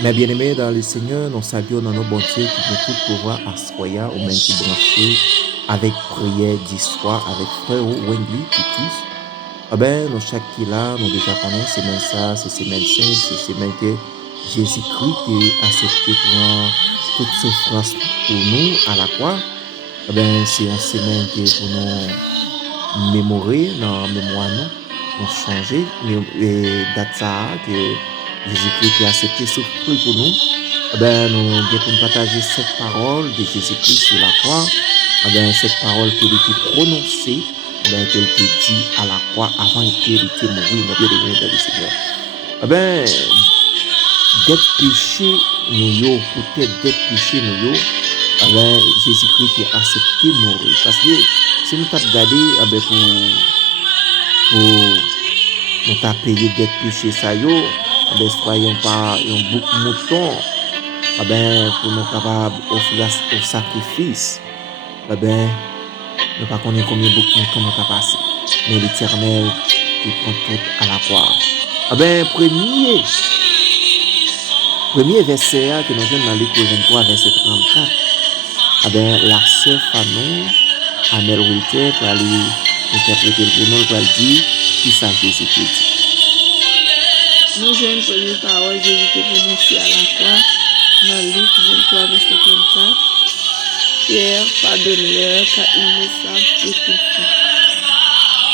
Mais bien aimé dans le Seigneur, nous saluons dans nos bon Dieu qui peut tout pouvoir à soya ou même qui branché avec prière d'histoire avec frère Wengli Titus. Ah ben, nous chaque qui là, nous déjà connaissons, c'est même ça, c'est ces mêmes saints, c'est même que Jésus-Christ a accepté prendre toute souffrance pour nous à la croix. Ah ben, c'est une semaine que pour nous mémorer, dans la mémoire nous changer, et date ça, que Jésus-Christ a accepté souffrir pour nous. Ah ben, nous devons partager cette parole de Jésus-Christ sur la croix. Ah ben, cette parole qui a été prononcée, ah ben, qu'elle était dit à la croix avant qu'elle était mourir, mon Dieu de dans le Seigneur. Ah ben, d'être péché, nous, peut-être d'être péché, nous, ah ben, Jésus-Christ a accepté mourir. Parce que si nous t'avons regardé, ah ben, pour nous t'avons payé d'être péché, ça, ah ben, soyons pas un bouc mouton, ah ben, pour nous capables d'offrir au sacrifice, ah ben, nous pas connaître combien de temps nous avons passé. Mais l'Éternel qui prend tout à la croix. Ah ben, premier verset que nous avons dans Luc 23, verset 34. Ah ben, la sœur Fanon, Amel Wilter, pour aller interpréter le pronom, pour dire qui ça Jésus-Christ. Nous avons une parole Jésus qui prononcée à la croix dans Luc 23, verset 34. Père, pardonne-leur car ils ne savent ce qu'ils font.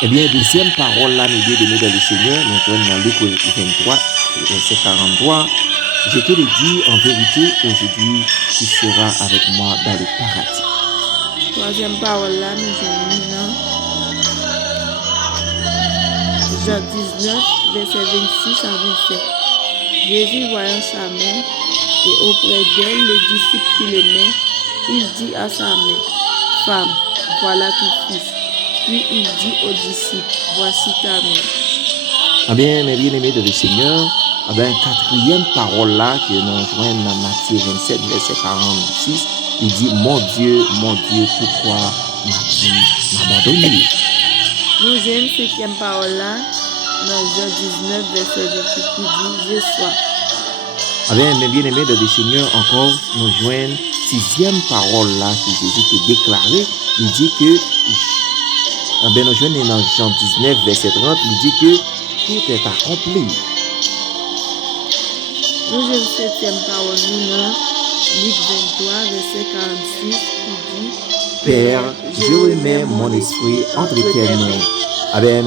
Eh bien, deuxième parole là, nous dit dans le Seigneur, nous sommes dans Luc 23, verset 43. Je te le dis en vérité, aujourd'hui, tu seras avec moi dans le paradis. Troisième parole là, nous avons dans Jean 19, verset 26 à 27. Jésus voyant sa mère et auprès d'elle le disciple qui l'aimait, il dit à sa mère, femme, voilà ton fils. Puis il dit aux disciples, voici ta mère. Ah bien, mes bien-aimés de le Seigneur, ah bien, quatrième parole là que nous joignons dans Matthieu 27, verset 46, il dit, mon Dieu, pourquoi m'as-tu abandonné? Nous avons cinquième parole là, dans Jean 19, verset 28, qui dit, je sois. Ah bien, mes bien-aimés de le Seigneur, encore, nous joignons sixième parole là que Jésus t'a déclaré, il dit que, ah bien, nous joignons dans Jean 19, verset 30, il dit que tout est accompli. Nous avons septième parole, nous dans Luc 23, verset 46, qui dit, Père, je remets mon esprit entre tes mains. Ah bien,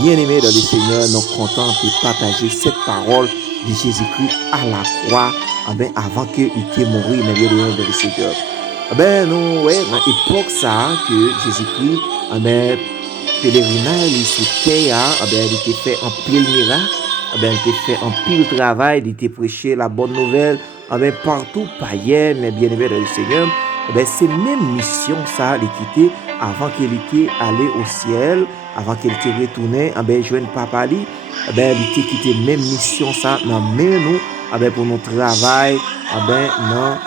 bien-aimés dans le Seigneur, nous sommes contents de partager cette parole de Jésus-Christ à la croix, ah bien, avant qu'il ait mort, mais bien dans le Seigneur. Ah bien, nous, ouais, dans l'époque ça, que Jésus-Christ, ah bien, pèlerinage sur terre, ah bien, il était fait en pile miracle, ah bien, il était fait en pile travail, il était prêché la bonne nouvelle, ah bien, partout, païen, mais bien-aimés dans le Seigneur. Ben, c'est même mission ça, l'équité, avant qu'elle était allée au ciel, avant qu'elle était retournée, ben, joindre papa li, ben, elle était quitté même mission ça, dans main nous, ben, pour notre travail, ben, non,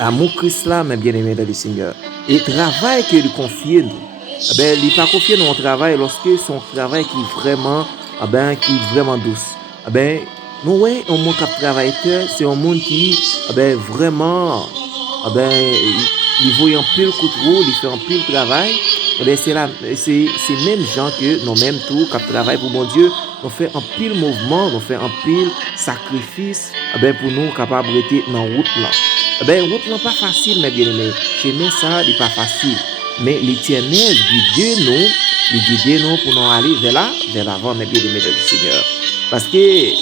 à mon Christ là, mais bien aimé dans le Seigneur. Et travail qu'il confie nous, ben, il pas confié dans un travail lorsque son travail qui est vraiment, ben, qui est vraiment douce. Ben, nous, ouais, un monde qui travaille, c'est un monde qui, ben, vraiment, ah ben, il voit un pile coup de roue, il fait un pile travail. Ben, c'est même gens que nous même tout, qui travaillent pour mon Dieu, nous fait un pile mouvement, nous fait un pile sacrifice, ben, pour nous capables d'être dans la route là. Ben, route là pas facile, mais bien aimé. Chemin ça, il pas facile. Mais l'Éternel guide nous pour nous aller vers l'avant, mais bien aimé de le Seigneur. Parce que,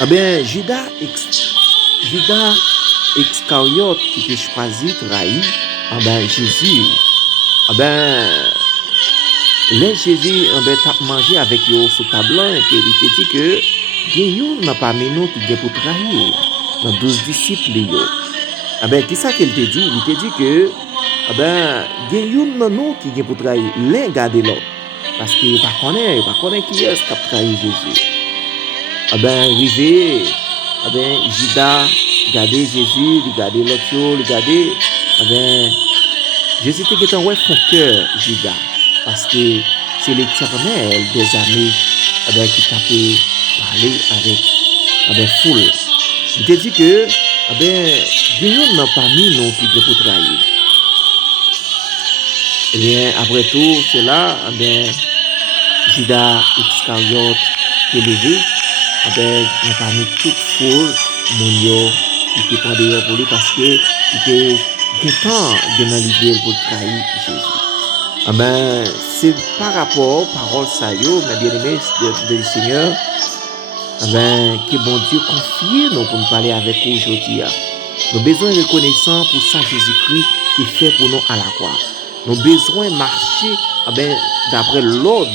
ah ben, Judas Iscariote qui te choisi, trahi, ah ben, Jésus, ah ben, les Jésus, ah ben, t'a mangé avec eux sous table, et il te dit que, il n'a pas mis nous qui pour trahir, dans 12 disciples, yo. Ah ben, qui ça qu'il te dit? Il te dit que, ah ben, il y a nous qui pour trahir, l'un garde l'autre. Parce qu'il ne connaît qui est-ce qui a trahi Jésus. Ah ben, arrivé, ah ben, Judas, regardez Jésus, regardez l'autre, regardez, ah ben, Jésus était en ouais son cœur, Judas, parce que c'est l'Éternel des années, ah ben, qui t'a pu parler foule. Il te dit que, Dieu n'a pas mis nous qui pour trahir. Eh bien, après tout, cela, Judas Iscariote qui est levé, n'a pas mis toute foule, mon yo, qui prend derrière pour lui parce que il était temps de l'idée pour trahir Jésus. C'est par rapport aux paroles ça yo, mes bien-aimés du Seigneur, que bon Dieu confie nous pour nous parler avec vous aujourd'hui. Nous avons besoin de reconnaissance pour ça Jésus-Christ qui fait pour nous à la croix. Nous avons besoin de marcher d'après l'ordre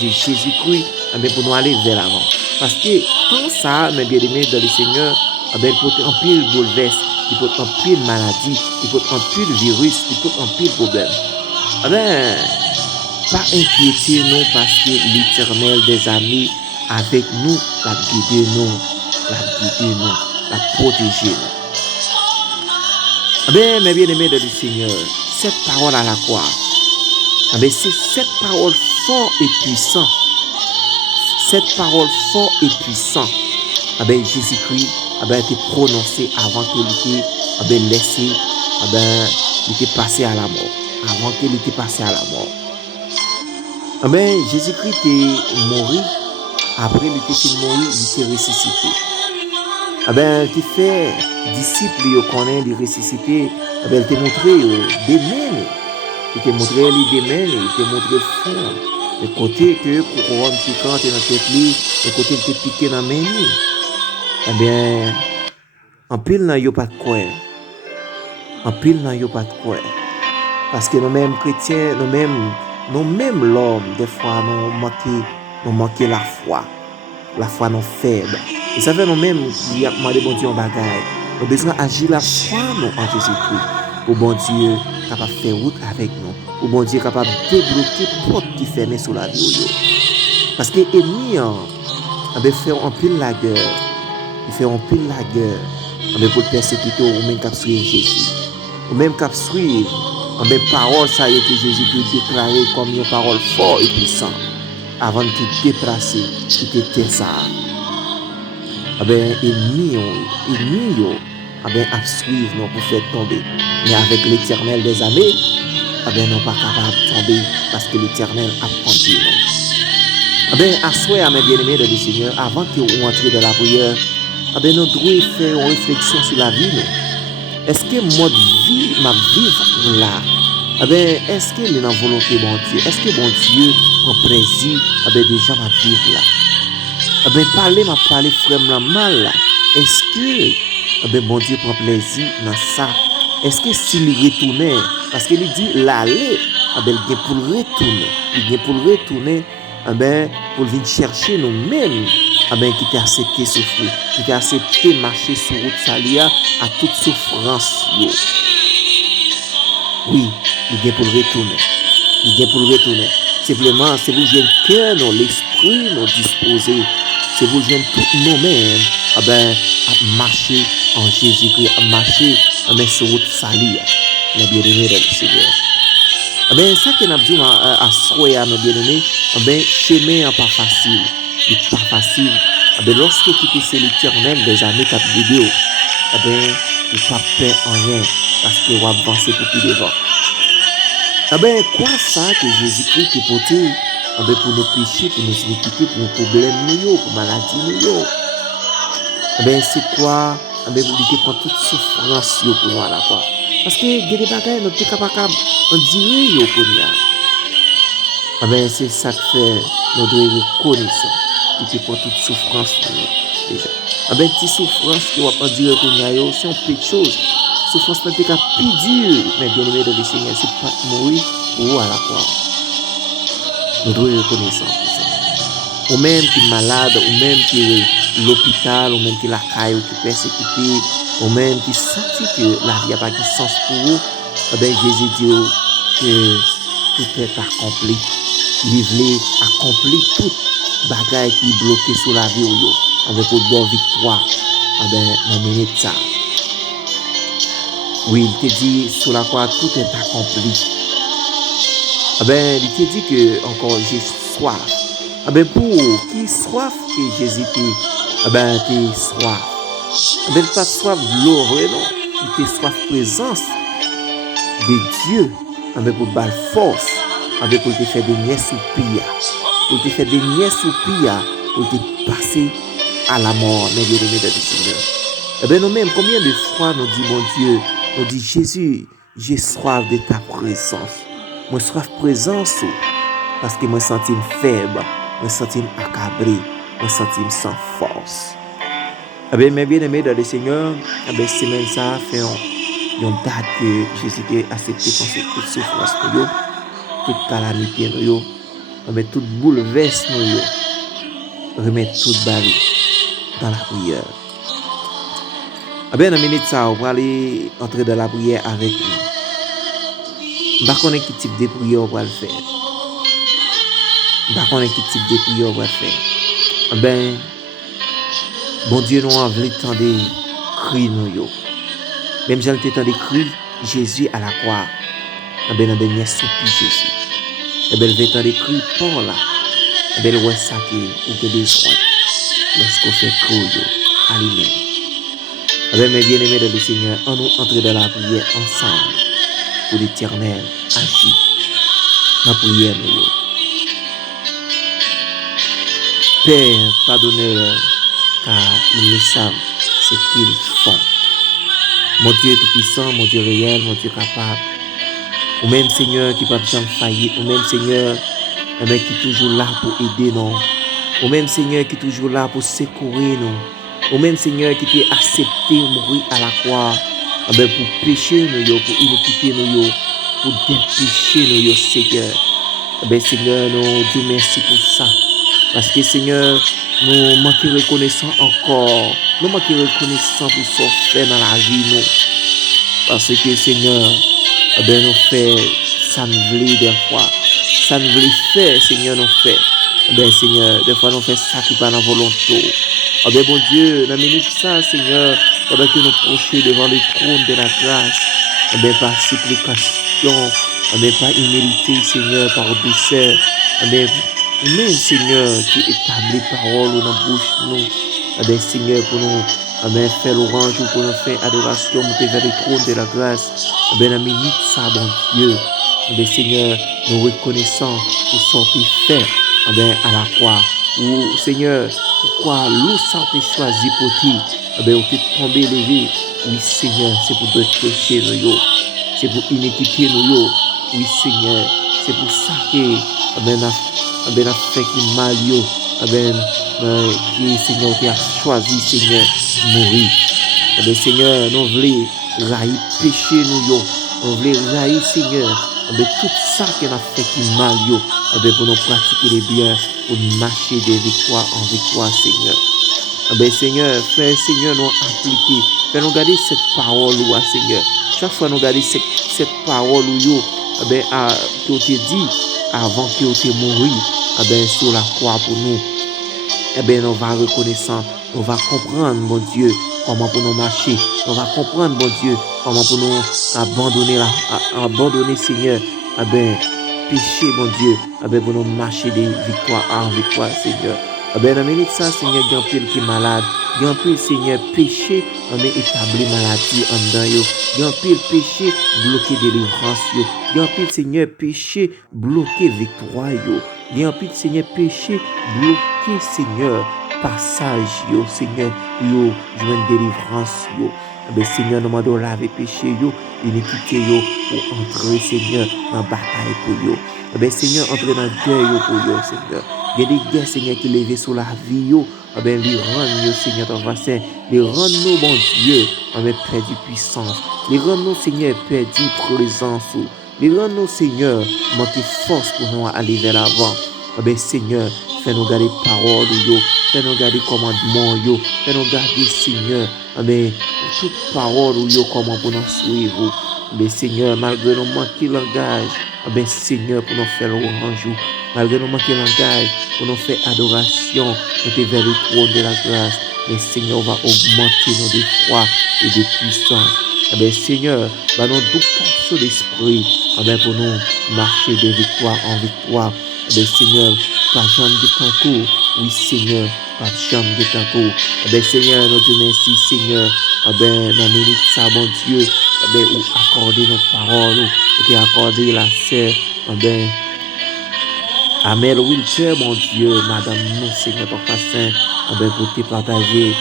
de Jésus-Christ pour nous aller vers l'avant. Parce que quand ça, mes bien-aimés dans le Seigneur, il peut un pile bouleverse, il peut un pile maladie, il peut un pile virus, il peut un pile problème. Pas inquiéter nous parce que l'Éternel des amis avec nous, la guider nous, la protéger nous. Mes bien-aimés de le Seigneur, cette parole à la croix, c'est cette parole fort et puissant. Cette parole fort et puissant, Jésus-Christ a été prononcé avant qu'il était laissé, il était passé à la mort. Avant qu'il était passé à la mort. Jésus-Christ est mort. Après il était mort, il était ressuscité. Il fait disciples, il connaît, il ressuscité. Il t'a montré des mains. Il t'a montré les mains, il t'a montré fond. Le côté que couronne piquante dans la tête, le côté qui était piqué dans la main. En pile, n'a pas de quoi. En pile, n'a pas de quoi. Parce que nous-mêmes chrétiens, nous-mêmes l'homme, des fois, nous manquons la foi. La foi nous faible. Et ça fait nous-mêmes, il y a demandé bon Dieu en bagaille. Nous avons besoin d'agir la foi nous, en Jésus-Christ. Pour bon Dieu capable de faire route avec nous. Pour bon Dieu capable de débloquer porte qui fermée sur la vie. Parce que l'ennemi a fait un pile la guerre. Il fait un pile la guerre. Pour persécuter ou même cap suivre Jésus. Ou même cap suivre. Même parole ça que Jésus a déclaré comme une parole forte et puissante. Avant de te déplacer, il était ça. Ennemi à suivre nous pour faire tomber. Mais avec l'Éternel des années, nous pas capable de tomber parce que l'Éternel a conduit nous. À souhait, mes bien-aimés de le Seigneur, avant que vous entrez dans la prière, nous devons faire une réflexion sur la vie. Est-ce que ma vie là? Est-ce que est dans la volonté de bon Dieu? Est-ce que bon Dieu prend plaisir des gens à vivre là? Parler frère mal là. Est-ce que bon Dieu prend plaisir dans ça? Est-ce que s'il retournait, parce qu'il dit l'aller, il vient pour retourner. Il vient pour retourner, pour venir chercher nous-mêmes, qui t'a accepté souffrir, qui t'a accepté marcher sur route salia à toute souffrance. Oui, il vient pour retourner. Il vient pour retourner. Simplement, c'est vous jeune cœur, l'esprit, nous disposer. C'est vous jeune tout nous-mêmes, à marcher en Jésus-Christ, à marcher sur route salia. Les bien-aimés de Seigneur. Ça que nous dit à souhait à nos bien-aimés, chemin n'est pas facile. Il n'est pas facile. Lorsque tu es l'Éternel des années qui a vidéo, tu n'as pas peur en rien parce que tu vas avancer pour plus devant. Quoi ça que Jésus-Christ est porté pour nos péchés, pour nos iniquités, pour nos problèmes, pour nos maladies. C'est quoi? Il prend toute souffrance pour nous là quoi. Parce que il y a des bagages nous sommes capables de dire pour nous. C'est ça que fait nous devons reconnaître. Il prend toute souffrance pour nous déjà. Petite souffrance qui va en dire pour nous, c'est une petite chose. Souffrance n'est pas plus dure, mais bien aimé de le Seigneur, c'est pas mourir ou à la croix. Nous devons reconnaître ça. Ou même qui est malade, ou même qui est l'hôpital, ou même qui est la caille, ou qui est persécuté, ou même qui sentit que la vie n'a pas de sens pour vous, Jésus dit que tout est accompli. Il veut accomplir tout bagaille qui est bloqué sur la vie avec une bonne victoire. Dans minute ça. Oui, il te dit sur la croix tout est accompli. Il te dit que encore j'ai soif. Pour qui soif que Jésus t'es soif. Pas soif de l'eau, non. T'es soif présence de Dieu. Pour bal force. Pour te faire des niais soupir. Pour te faire des niais soupir. Pour te passer à la mort, mes bien-aimés du Seigneur. Nous-mêmes, combien de fois nous dit, mon Dieu, nous dit, Jésus, j'ai soif de ta présence. Moi, soif présence, parce que moi, sens faible, moi, sens accablé, moi, sens sans force. Mes bien-aimés dans le Seigneur, semaine ça fait une date que Jésus a accepté penser toute souffrance pour nous, toute calamité nous, tout bouleverse nous, remettre toute balle dans la prière. Dans une minute ça, on va aller entrer dans la prière avec nous. Je ne sais pas quel type de prière on va le faire. Je ne sais pas quel type de prière on va le faire. Bon Dieu, nous avons entendre des cris nous. Même j'ai entendu des cris Jésus à la croix. Dans le dernier soupir Jésus. Elle veut entendre des cris pour là. Elle voit ça qui ou des soins. Lorsqu'on fait crouille à lui-même. Mes bien-aimés de le Seigneur, on nous entre dans la prière ensemble pour l'Éternel agit dans la prière. Père, pardonnez-leur, car ils ne savent ce qu'ils font. Mon Dieu tout-puissant, mon Dieu réel, mon Dieu capable. Ou même Seigneur qui ne peut jamais faillir, ou même Seigneur qui est toujours là pour aider nous. Ou même Seigneur qui est toujours là pour secourir nous. Ou même Seigneur qui t'a accepté mourir à la croix pour pécher nous, pour iniquité nous, pour dépêcher nous, Seigneur. Seigneur, nous Dieu merci pour ça. Parce que Seigneur, nous manquons reconnaissant encore. Nous manquons reconnaissant pour ce qu'on fait dans la vie. Nous. Parce que Seigneur, nous faisons ça nous voulait des fois. Ça nous voulait faire, Seigneur, nous fait. Seigneur, des fois nous faisons ça qui n'est pas dans la volonté. Bon Dieu, dans la minute ça, Seigneur, pendant que nous prochons devant le trône de la grâce, par supplication, par humilité, Seigneur, par douceur, même Seigneur, qui établit parole dans la bouche, nous, Seigneur, pour nous faire l'orange, pour nous faire adoration, monter vers le trône de la grâce, dans la minute ça, bon Dieu, Seigneur, nous reconnaissons pour sortir faire, à la croix, ou Seigneur, pourquoi l'eau ça t'es choisi pour toi, on t'est tombé levé, oui Seigneur, c'est pour te pécher nous, c'est pour iniquité nous, oui Seigneur, c'est pour ça que, a fait qui mal qui Seigneur qui a choisi Seigneur mourir. Seigneur, nous voulons railler péché nous, nous voulons railler Seigneur, tout ça qu'on a fait qui mal pour nous pratiquer les biens, pour marcher de victoire en victoire, Seigneur. Seigneur, fais Seigneur nous appliquer, fais nous garder cette parole, Seigneur. Chaque fois nous garder cette parole, que tu dit avant que tu mourir, sur la croix pour nous. Nous va reconnaissant, nous va comprendre, mon Dieu, comment pour nous marcher. On va comprendre, mon Dieu, comment pour nous abandonner, Seigneur, péché, mon Dieu, pour nous marcher de victoire en victoire, Seigneur. Dans la minute ça, Seigneur, il y a un peu qui est malade. Il y a un peu, Seigneur, péché, établi maladie en dedans. Il y a un peu péché, bloqué délivrance. Il y a un peu, Seigneur, péché, bloqué victoire. Il y a un peu, Seigneur, péché, bloqué, Seigneur, passage, Seigneur, joint délivrance. Seigneur, nous demandons laver péché, iniquité, pour entrer, Seigneur, dans la bataille pour vous. Seigneur, entrer dans la guerre pour vous, Seigneur. Il y a des guerres, Seigneur, qui lèvent sur la vie, les rendre, Seigneur, ton vaccin, les rendre, nous, bon Dieu, perdu puissance, les rendre, nous, Seigneur, perdu présence, les rendre, nous, Seigneur, manquer force pour nous aller vers l'avant. Seigneur, fais-nous garder parole, fais-nous garder commandement, fais-nous garder, Seigneur, toute parole, comment pour nous suivre. Seigneur, malgré nous manquer langage, Seigneur, pour nous faire l'orange, malgré nous manquer langage, pour nous faire adoration, nous vers le trône de la grâce. Mais Seigneur, va augmenter nos foi et de puissance. Seigneur, va nous tout portion d'esprit, pour nous marcher de victoire en victoire. Seigneur, pas jamais de concours, oui Seigneur, pas chambre de tanko. Seigneur, notre Dieu, merci Seigneur. Dans minute ça, bon Dieu, ou accorder nos paroles, ou accorder la sœur, Amel Wilcher, mon Dieu, Madame nous, Seigneur, ton Saint, pour te partager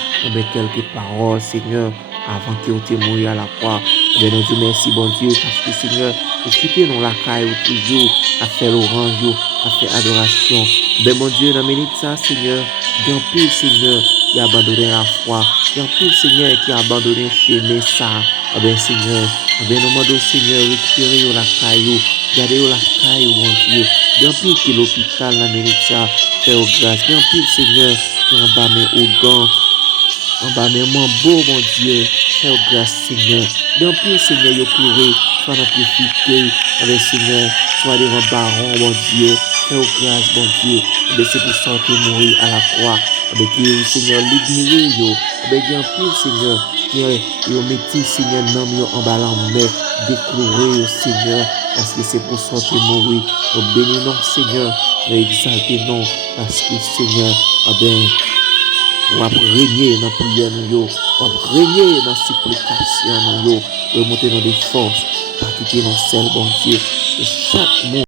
quelques paroles, Seigneur, avant que tu mourir à la croix. Nous Dieu, merci, bon Dieu, parce que, Seigneur, vous quittez nous la caille toujours, à faire l'orange, à faire adoration. Mon Dieu, dans minute ça, Seigneur, d'un peu, Seigneur, qui a abandonné la foi, d'un peu, Seigneur, qui a abandonné chez ça. Seigneur, nous demandons, Seigneur, récupérer la caille, garder la caille, mon Dieu. Bien plus que l'hôpital, la minute ça, fait au grâce. Bien plus, Seigneur, qui en bas mes au gant, en bas mes beau, mon Dieu, fait au grâce, Seigneur. Bien plus, Seigneur, yo pleuré, soit dans purifié, avec Seigneur, soit devant baron, mon Dieu, fait au grâce, mon Dieu. C'est pour ça que mourir à la croix, avec que Seigneur, libéré, yo, bien plus, Seigneur, qui yo metti, Seigneur, non, yo en bas la mer, décloué, Seigneur, parce que c'est pour ça que mourir. Nous bénissons, Seigneur, nous exaltons, parce que, Seigneur, on va régner dans la prière, on va régner dans la supplication, on va monter dans des forces, pas quitter nos selles, bon Dieu, de chaque mot.